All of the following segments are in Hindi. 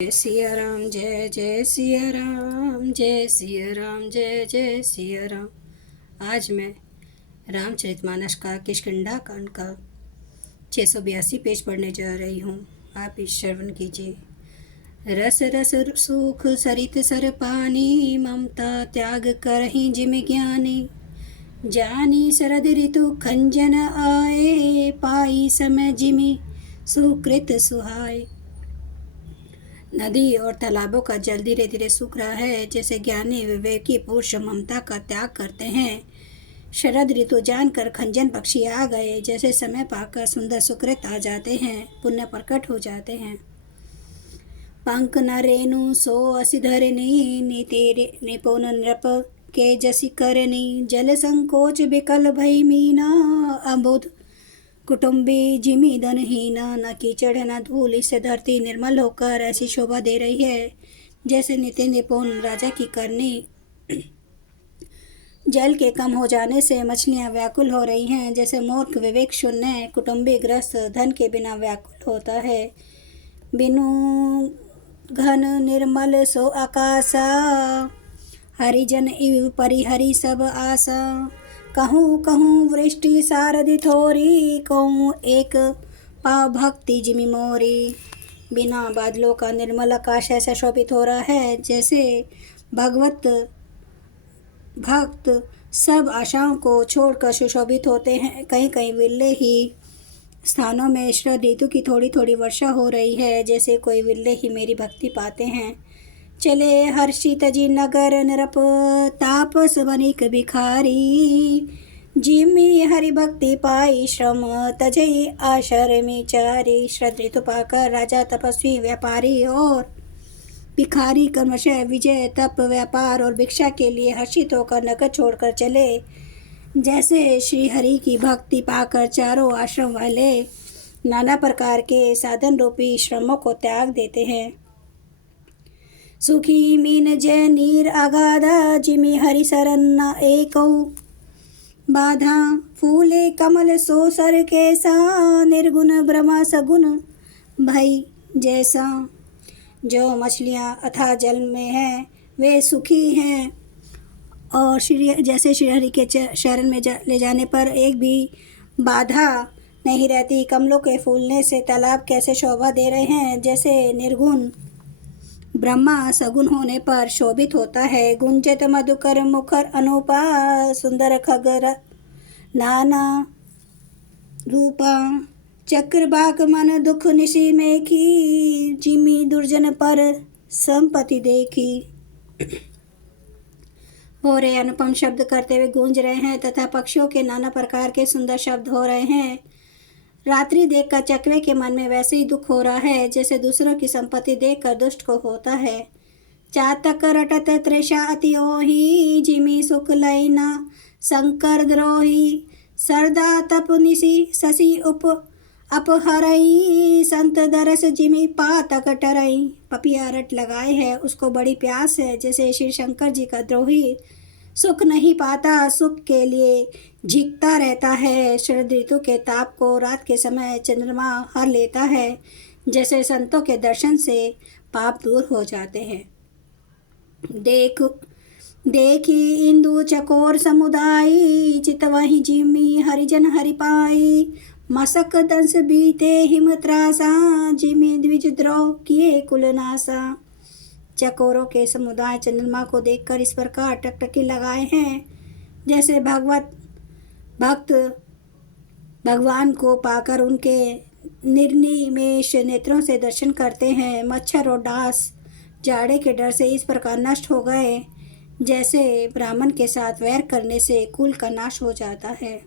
जय सिया राम, जय जय सिया राम, जय सिया राम, जय जय सिया राम। आज मैं रामचरितमानस का किष्किंधा कांड का 682 पेज पढ़ने जा रही हूँ। आप इस श्रवण कीजिए। रस रस सुख सरित सर पानी, ममता त्याग करहि जिम ज्ञानी। जानी शरद ऋतु खंजन आए, पाई समय जिमि सुकृत सुहाय। नदी और तालाबों का जल धीरे धीरे सूख रहा है, जैसे ज्ञानी विवेकी पुरुष ममता का त्याग करते हैं। शरद ऋतु जानकर खंजन पक्षी आ गए, जैसे समय पाकर सुंदर सुकृत आ जाते हैं, पुण्य प्रकट हो जाते हैं। पंक न रेणु सो असि धरनी, नीति निपुण नृप के जसी करनी। जल संकोच विकल भई मीना, अबुध कुटुंबी जिमी धनहीना। न कीचड़ न धूल, इससे धरती निर्मल होकर ऐसी शोभा दे रही है जैसे नित्य निपुण राजा की करनी। जल के कम हो जाने से मछलियां व्याकुल हो रही हैं, जैसे मूर्ख विवेक शून्य कुटुंबी ग्रस्त धन के बिना व्याकुल होता है। बिनु घन निर्मल सो आकाशा, हरिजन इव परिहरि सब आशा। कहूँ कहूँ वृष्टि सारधि थोरी, कहूँ एक पाव भक्ति जिमि मोरी। बिना बादलों का निर्मल आकाश ऐसा शोभित हो रहा है जैसे भगवत भक्त सब आशाओं को छोड़कर सुशोभित होते हैं। कहीं कहीं विरले ही स्थानों में शरद ऋतु की थोड़ी थोड़ी वर्षा हो रही है, जैसे कोई विरले ही मेरी भक्ति पाते हैं। चले हर्षित जी नगर नरप, तापस बनिक भिखारी। जिमि हरि भक्ति पाई श्रम, तजई आशर में चारी। शरद ऋतु पाकर राजा तपस्वी व्यापारी और भिखारी कर्मशय विजय तप व्यापार और भिक्षा के लिए हर्षित होकर नगर छोड़कर चले। जैसे श्री हरि की भक्ति पाकर चारों आश्रम वाले नाना प्रकार के साधन रूपी श्रमों को त्याग देते हैं। सुखी मीन जय नीर अगाधा, जिमि हरि शरण न एको बाधा। फूले कमल सो सर कैसा, निर्गुण ब्रह्मा सगुण भई जैसा। जो मछलियाँ अथाह जल में हैं वे सुखी हैं, और जैसे श्री हरि के शरण में ले जाने पर एक भी बाधा नहीं रहती। कमलों के फूलने से तालाब कैसे शोभा दे रहे हैं, जैसे निर्गुण ब्रह्मा सगुन होने पर शोभित होता है। गुंजत मधुकर मुखर अनुपा, सुंदर खगर नाना रूपा। चक्रबाक मन दुख निशि में की, जिमि दुर्जन पर संपत्ति देखी। भौरे अनुपम शब्द करते हुए गूंज रहे हैं तथा पक्षियों के नाना प्रकार के सुंदर शब्द हो रहे हैं। रात्रि देखकर चकवे के मन में वैसे ही दुख हो रहा है जैसे दूसरों की संपत्ति देखकर दुष्ट को होता है। चातक रटत तृषा अति ओहि, जिमि सुख लैना शंकर द्रोही। सरदा तप निशि शशि उप अपहरई, संत दरस जिमि पातक टरई। पपिया रट लगाए है, उसको बड़ी प्यास है, जैसे श्री शंकर जी का द्रोही सुख नहीं पाता, सुख के लिए झिकता रहता है। शरद ऋतु के ताप को रात के समय चंद्रमा हर लेता है, जैसे संतों के दर्शन से पाप दूर हो जाते हैं। देखी इंदु चकोर समुदायी, चितवहि जिमि हरिजन हरि पाई। मसक दंस बीते हिम त्रासा, जिमि द्विजद्रोह किए कुलनासा। चकोरों के समुदाय चंद्रमा को देखकर इस प्रकार टकटकी लगाए हैं, जैसे भक्त भगवान को पाकर उनके निर्निमेष नेत्रों से दर्शन करते हैं। मच्छर और डांस जाड़े के डर से इस प्रकार नष्ट हो गए, जैसे ब्राह्मण के साथ वैर करने से कुल का नाश हो जाता है।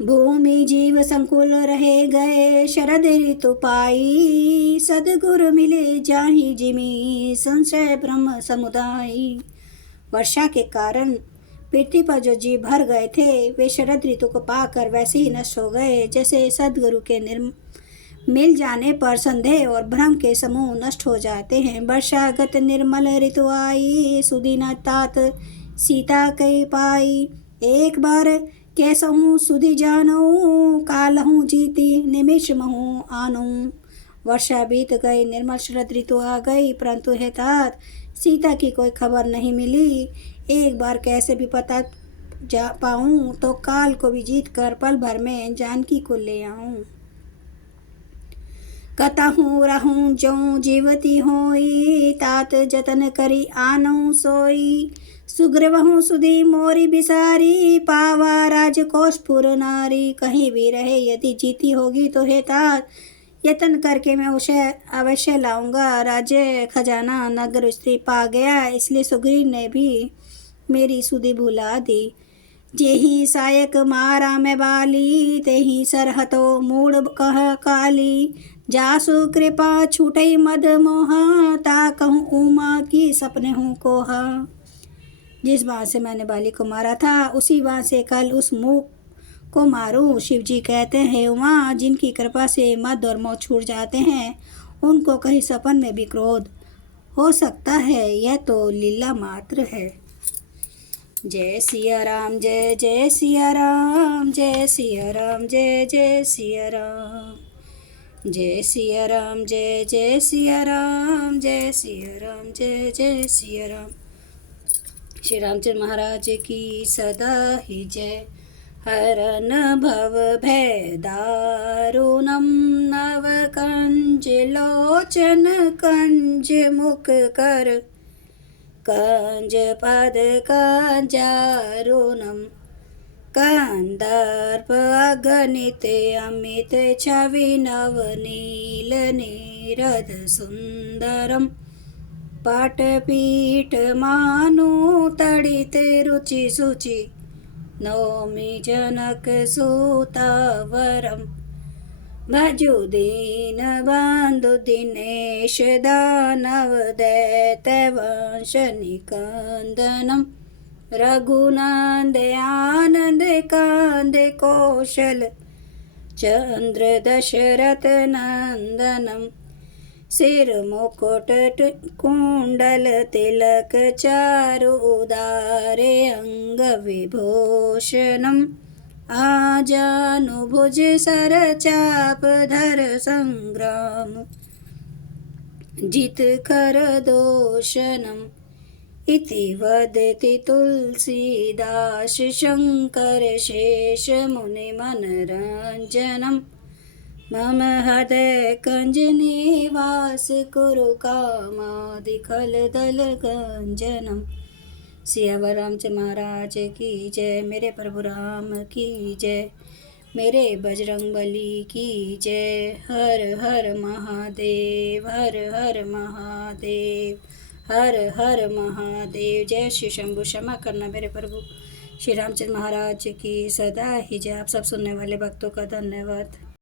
भूमि जीव संकुल रहे गए, शरद ऋतु पाई। सदगुरु मिले जाहि जिमि, संशय ब्रह्म समुदायी। वर्षा के कारण पृथ्वी पर जो जीव भर गए थे वे शरद ऋतु को पाकर वैसे ही नष्ट हो गए, जैसे सदगुरु के मिल जाने पर संदेह और भ्रम के समूह नष्ट हो जाते हैं। वर्षागत निर्मल ऋतु आई, सुदीन तात सीता कई पाई। एक बार कैसहूँ सुधि जानऊ, कालहूँ जीती निमिष महू आनऊ। वर्षा बीत गई, निर्मल शरद ऋतु आ गई, परंतु हे तात सीता की कोई खबर नहीं मिली। एक बार कैसे भी पता जा पाऊं तो काल को भी जीत कर पल भर में जानकी को ले आऊं। कतहूँ रहूं जो जीवती होई, तात जतन करी आनऊ सोई। सुग्रीवहूँ सुधी मोरी बिसारी, पावा राजकोषपुर नारी। कहीं भी रहे यदि जीती होगी तो हे तात यतन करके मैं उसे अवश्य लाऊंगा। राज्य खजाना नगर स्त्री पा गया, इसलिए सुग्रीव ने भी मेरी सुधि भुला दी। जेहि सायक मारा मैं बाली, तेहि सरहतो मूड कह काली। जासु कृपा छूटई मद मोहा, ता कहूँ उमा की सपने हूँ कोहा। जिस बात से मैंने बाली को मारा था उसी बात से कल उस मुँह को मारूं। शिव जी कहते हैं उमा, जिनकी कृपा से मद और मोह छूट जाते हैं उनको कहीं सपन में भी क्रोध हो सकता है, यह तो लीला मात्र है। जय सिया राम, जय जय सिया राम, जय सिया राम, जय जय सिया राम। जय सिया राम, जय जय सिया राम, जय सिया राम, जय जय सिया राम। श्री रामचंद्र महाराज की सदा ही जय। हरन भव भय दारुणम, नव कंज लोचन कंज मुख कर। कंज पद कंजारुणम, कंदर्प अगणित अमित छवि नवनील नीरद सुंदरम। पाटपीठ मानु तड़ित रुचि सुचि, नौमि जनक सुतावरम। भजु दीन बंधु दिनेश दानव दैत्य वंश निकंदनम। रघुनंद आनंद कांद कौशल चंद्र दशरथ नंदनम। सिर मुकुट कुंडल तिलक चारु उदारे अंग विभूषणम। आजानुभुज सर चाप धर संग्राम, जित कर दोषणम। इति वदति तुलसीदास शंकर शेष मुनि मनरंजनम। मम हृदय कंज निवास कुरु कामादि खलदल गंजनम। सियावर रामचंद्र महाराज की जय। मेरे प्रभु राम की जय। मेरे बजरंग बली की जय। हर हर महादेव, हर हर महादेव, हर हर महादेव। जय श्री शंभु। क्षमा करना मेरे प्रभु। श्री रामचंद्र महाराज की सदा ही जय। आप सब सुनने वाले भक्तों का धन्यवाद।